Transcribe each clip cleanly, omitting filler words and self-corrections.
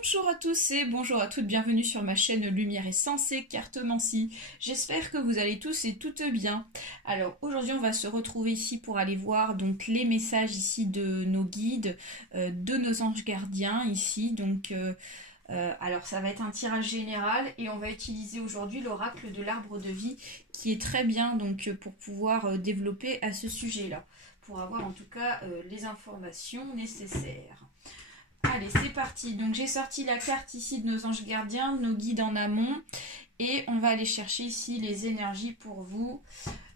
Bonjour à tous et bonjour à toutes, bienvenue sur ma chaîne Lumière et Sens et Cartomancie. J'espère que vous allez tous et toutes bien. Alors aujourd'hui on va se retrouver ici pour aller voir donc les messages ici de nos guides, de nos anges gardiens ici. Donc alors ça va être un tirage général et on va utiliser aujourd'hui l'oracle de l'arbre de vie qui est très bien donc pour pouvoir développer à ce sujet-là, pour avoir en tout cas les informations nécessaires. Allez, c'est parti. Donc j'ai sorti la carte ici de nos anges gardiens, de nos guides en amont. Et on va aller chercher ici les énergies pour vous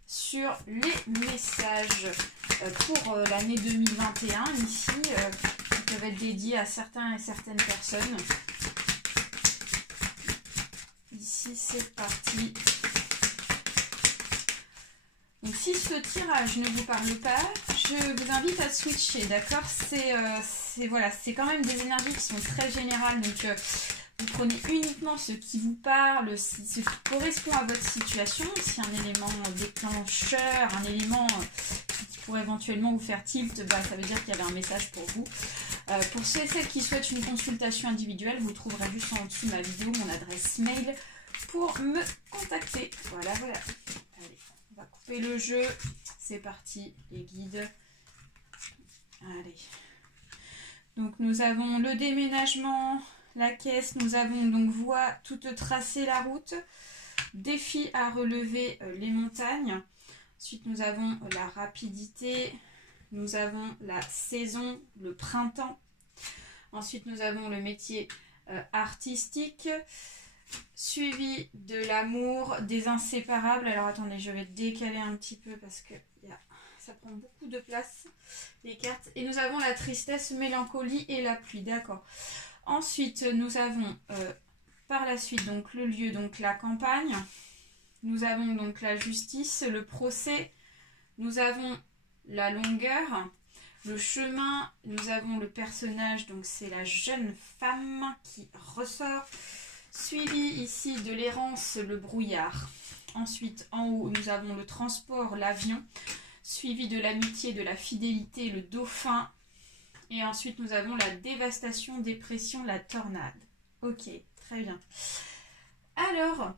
sur les messages pour l'année 2021 ici, qui peuvent être dédiés à certains et certaines personnes. Ici, c'est parti. Donc si ce tirage ne vous parle pas, je vous invite à switcher, d'accord? C'est quand même des énergies qui sont très générales, donc vous prenez uniquement ce qui vous parle, ce qui correspond à votre situation. Si un élément déclencheur, un élément qui pourrait éventuellement vous faire tilt, bah, ça veut dire qu'il y avait un message pour vous. Pour ceux et celles qui souhaitent une consultation individuelle, vous trouverez juste en dessous de ma vidéo mon adresse mail pour me contacter. Voilà. Allez. On va couper le jeu. C'est parti, les guides. Allez. Donc, nous avons le déménagement, la caisse. Nous avons donc voie toute tracée la route. Défi à relever les montagnes. Ensuite, nous avons la rapidité. Nous avons la saison, le printemps. Ensuite, nous avons le métier artistique. Suivi de l'amour, des inséparables. Alors attendez, je vais décaler un petit peu parce que ça prend beaucoup de place, les cartes. Et nous avons la tristesse, mélancolie et la pluie, d'accord. Ensuite, nous avons par la suite donc le lieu, donc la campagne. Nous avons donc la justice, le procès. Nous avons la longueur, le chemin. Nous avons le personnage, donc c'est la jeune femme qui ressort. Suivi ici de l'errance, le brouillard. Ensuite, en haut, nous avons le transport, l'avion. Suivi de l'amitié, de la fidélité, le dauphin. Et ensuite, nous avons la dévastation, dépression, la tornade. Ok, très bien. Alors,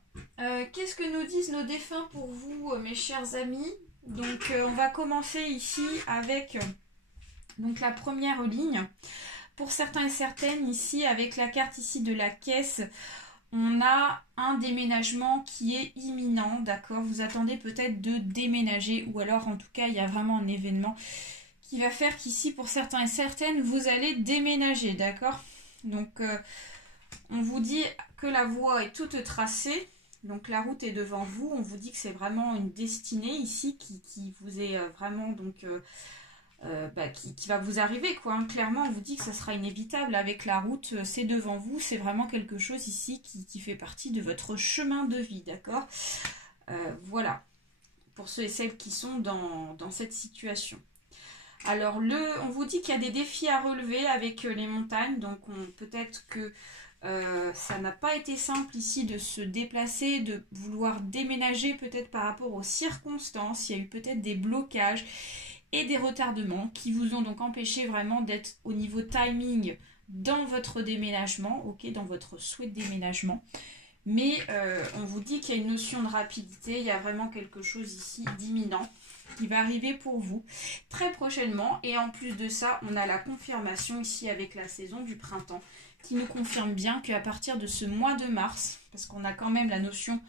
qu'est-ce que nous disent nos défunts pour vous, mes chers amis? Donc, on va commencer ici avec donc, la première ligne. Pour certains et certaines, ici, avec la carte ici de la caisse, on a un déménagement qui est imminent, d'accord? Vous attendez peut-être de déménager, ou alors en tout cas, il y a vraiment un événement qui va faire qu'ici, pour certains et certaines, vous allez déménager, d'accord? Donc, on vous dit que la voie est toute tracée, donc la route est devant vous. On vous dit que c'est vraiment une destinée ici qui vous est vraiment donc... qui va vous arriver, quoi. Hein. Clairement, on vous dit que ça sera inévitable avec la route, c'est devant vous, c'est vraiment quelque chose ici qui fait partie de votre chemin de vie, d'accord? Voilà, pour ceux et celles qui sont dans cette situation. Alors, on vous dit qu'il y a des défis à relever avec les montagnes, donc peut-être que ça n'a pas été simple ici de se déplacer, de vouloir déménager peut-être par rapport aux circonstances, il y a eu peut-être des blocages, et des retardements qui vous ont donc empêché vraiment d'être au niveau timing dans votre déménagement, ok, dans votre souhait de déménagement. Mais on vous dit qu'il y a une notion de rapidité, il y a vraiment quelque chose ici d'imminent qui va arriver pour vous très prochainement. Et en plus de ça, on a la confirmation ici avec la saison du printemps qui nous confirme bien qu'à partir de ce mois de mars, parce qu'on a quand même la notion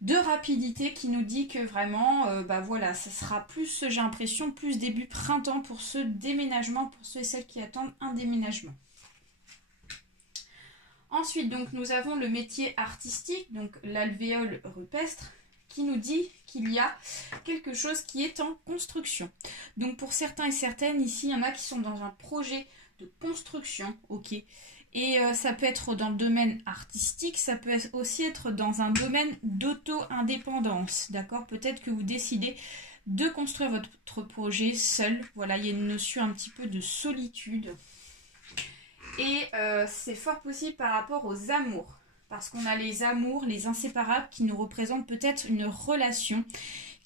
de rapidité qui nous dit que vraiment, voilà, ça sera plus, j'ai l'impression, plus début printemps pour ce déménagement, pour ceux et celles qui attendent un déménagement. Ensuite, donc, nous avons le métier artistique, donc l'alvéole rupestre, qui nous dit qu'il y a quelque chose qui est en construction. Donc, pour certains et certaines, ici, il y en a qui sont dans un projet de construction, ok. Et ça peut être dans le domaine artistique, ça peut aussi être dans un domaine d'auto-indépendance, d'accord? Peut-être que vous décidez de construire votre projet seul. Voilà, il y a une notion un petit peu de solitude. Et c'est fort possible par rapport aux amours. Parce qu'on a les amours, les inséparables, qui nous représentent peut-être une relation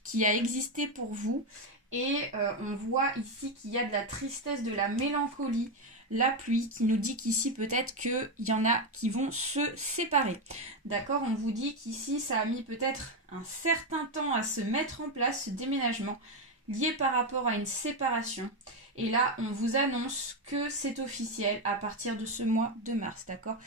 qui a existé pour vous. Et on voit ici qu'il y a de la tristesse, de la mélancolie. la pluie, qui nous dit qu'ici peut-être qu'il y en a qui vont se séparer. D'accord, on vous dit qu'ici ça a mis peut-être un certain temps à se mettre en place, ce déménagement, lié par rapport à une séparation. Et là, on vous annonce que c'est officiel à partir de ce mois de mars, d'accord?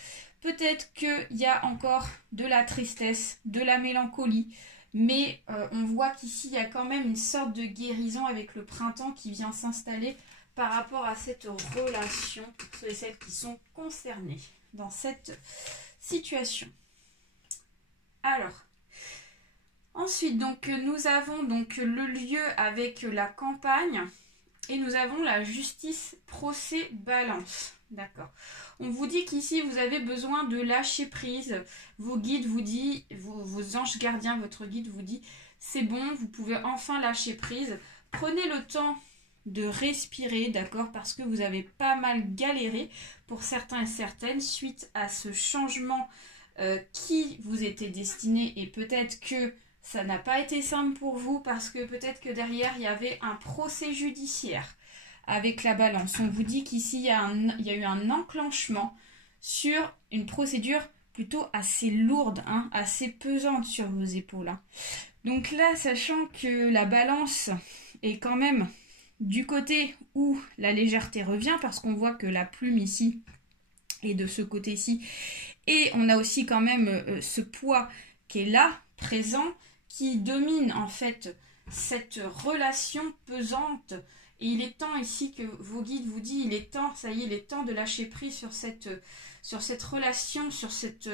Peut-être qu'il y a encore de la tristesse, de la mélancolie, mais on voit qu'ici, il y a quand même une sorte de guérison avec le printemps qui vient s'installer par rapport à cette relation pour ceux et celles qui sont concernés dans cette situation. Alors, ensuite, donc, nous avons donc le lieu avec la campagne et nous avons la justice, procès, balance. D'accord. On vous dit qu'ici, vous avez besoin de lâcher prise. Vos guides vous disent, vos anges gardiens, votre guide vous dit, c'est bon, vous pouvez enfin lâcher prise. Prenez le temps de respirer, d'accord, parce que vous avez pas mal galéré pour certains et certaines suite à ce changement qui vous était destiné et peut-être que ça n'a pas été simple pour vous parce que peut-être que derrière il y avait un procès judiciaire. Avec la balance, on vous dit qu'ici il y a eu un enclenchement sur une procédure plutôt assez lourde, hein, assez pesante sur vos épaules. Hein. Donc là, sachant que la balance est quand même du côté où la légèreté revient, parce qu'on voit que la plume ici est de ce côté-ci, et on a aussi quand même ce poids qui est là, présent, qui domine en fait cette relation pesante. Et il est temps ici que vos guides vous disent, il est temps, ça y est, il est temps de lâcher prise sur cette relation, sur cette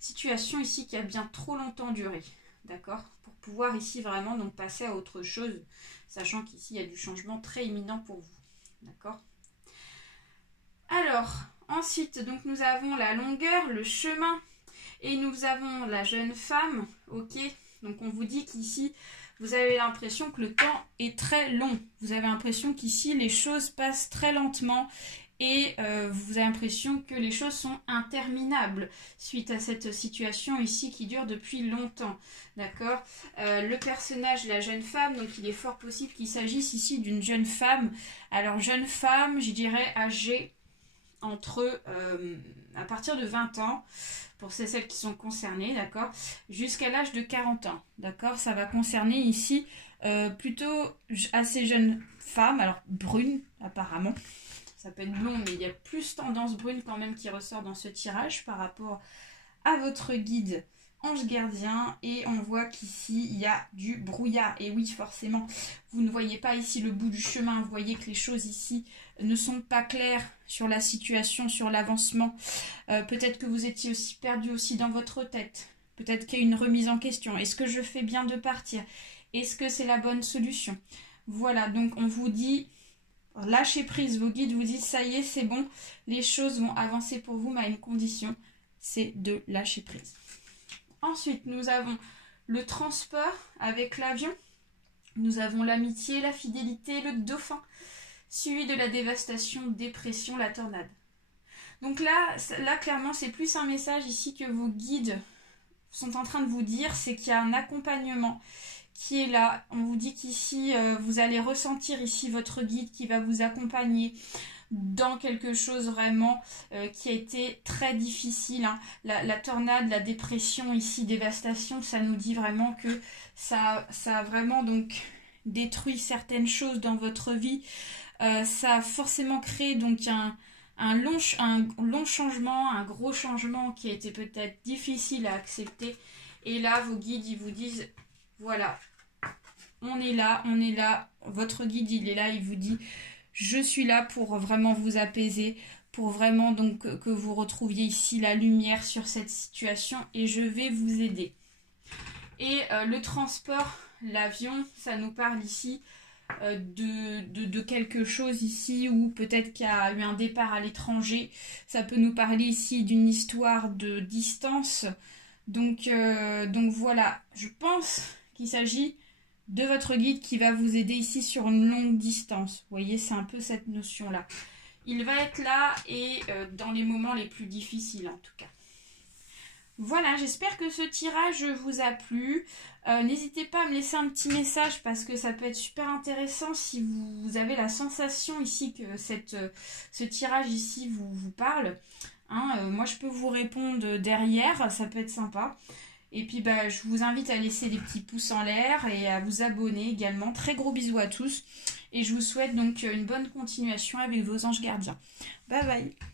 situation ici qui a bien trop longtemps duré. D'accord? Pour pouvoir ici vraiment donc passer à autre chose, sachant qu'ici il y a du changement très imminent pour vous. D'accord? Alors, ensuite, donc nous avons la longueur, le chemin, et nous avons la jeune femme, ok? Donc on vous dit qu'ici, vous avez l'impression que le temps est très long. Vous avez l'impression qu'ici, les choses passent très lentement et vous avez l'impression que les choses sont interminables suite à cette situation ici qui dure depuis longtemps. D'accord? Le personnage, la jeune femme, donc il est fort possible qu'il s'agisse ici d'une jeune femme. Alors jeune femme, je dirais âgée entre à partir de 20 ans, pour celles qui sont concernées, d'accord, jusqu'à l'âge de 40 ans, d'accord, ça va concerner ici plutôt assez jeunes femmes, alors brunes apparemment, ça peut être blond, mais il y a plus tendance brune quand même qui ressort dans ce tirage par rapport à votre guide ange gardien, et on voit qu'ici il y a du brouillard, et oui forcément vous ne voyez pas ici le bout du chemin, vous voyez que les choses ici ne sont pas claires sur la situation, sur l'avancement, peut-être que vous étiez aussi perdu aussi dans votre tête, peut-être qu'il y a une remise en question, est-ce que je fais bien de partir, est-ce que c'est la bonne solution, voilà, donc on vous dit lâchez prise, vos guides vous disent ça y est c'est bon, les choses vont avancer pour vous, mais à une condition, c'est de lâcher prise. Ensuite, nous avons le transport avec l'avion. Nous avons l'amitié, la fidélité, le dauphin, suivi de la dévastation, dépression, la tornade. Donc là clairement, c'est plus un message ici que vos guides sont en train de vous dire, c'est qu'il y a un accompagnement qui est là. On vous dit qu'ici, vous allez ressentir ici votre guide qui va vous accompagner dans quelque chose vraiment qui a été très difficile. Hein. La tornade, la dépression ici, dévastation, ça nous dit vraiment que ça a vraiment donc détruit certaines choses dans votre vie. Ça a forcément créé donc un long changement, un gros changement qui a été peut-être difficile à accepter. Et là, vos guides, ils vous disent, voilà, on est là, votre guide, il est là, il vous dit, je suis là pour vraiment vous apaiser, pour vraiment donc que vous retrouviez ici la lumière sur cette situation et je vais vous aider. Et le transport, l'avion, ça nous parle ici de quelque chose ici où peut-être qu'il y a eu un départ à l'étranger. Ça peut nous parler ici d'une histoire de distance. Donc voilà, je pense qu'il s'agit de votre guide qui va vous aider ici sur une longue distance. Vous voyez, c'est un peu cette notion-là. Il va être là et dans les moments les plus difficiles en tout cas. Voilà, j'espère que ce tirage vous a plu. N'hésitez pas à me laisser un petit message parce que ça peut être super intéressant si vous avez la sensation ici que ce tirage ici vous parle. Hein, moi, je peux vous répondre derrière, ça peut être sympa. Et puis, bah, je vous invite à laisser des petits pouces en l'air et à vous abonner également. Très gros bisous à tous. Et je vous souhaite donc une bonne continuation avec vos anges gardiens. Bye bye!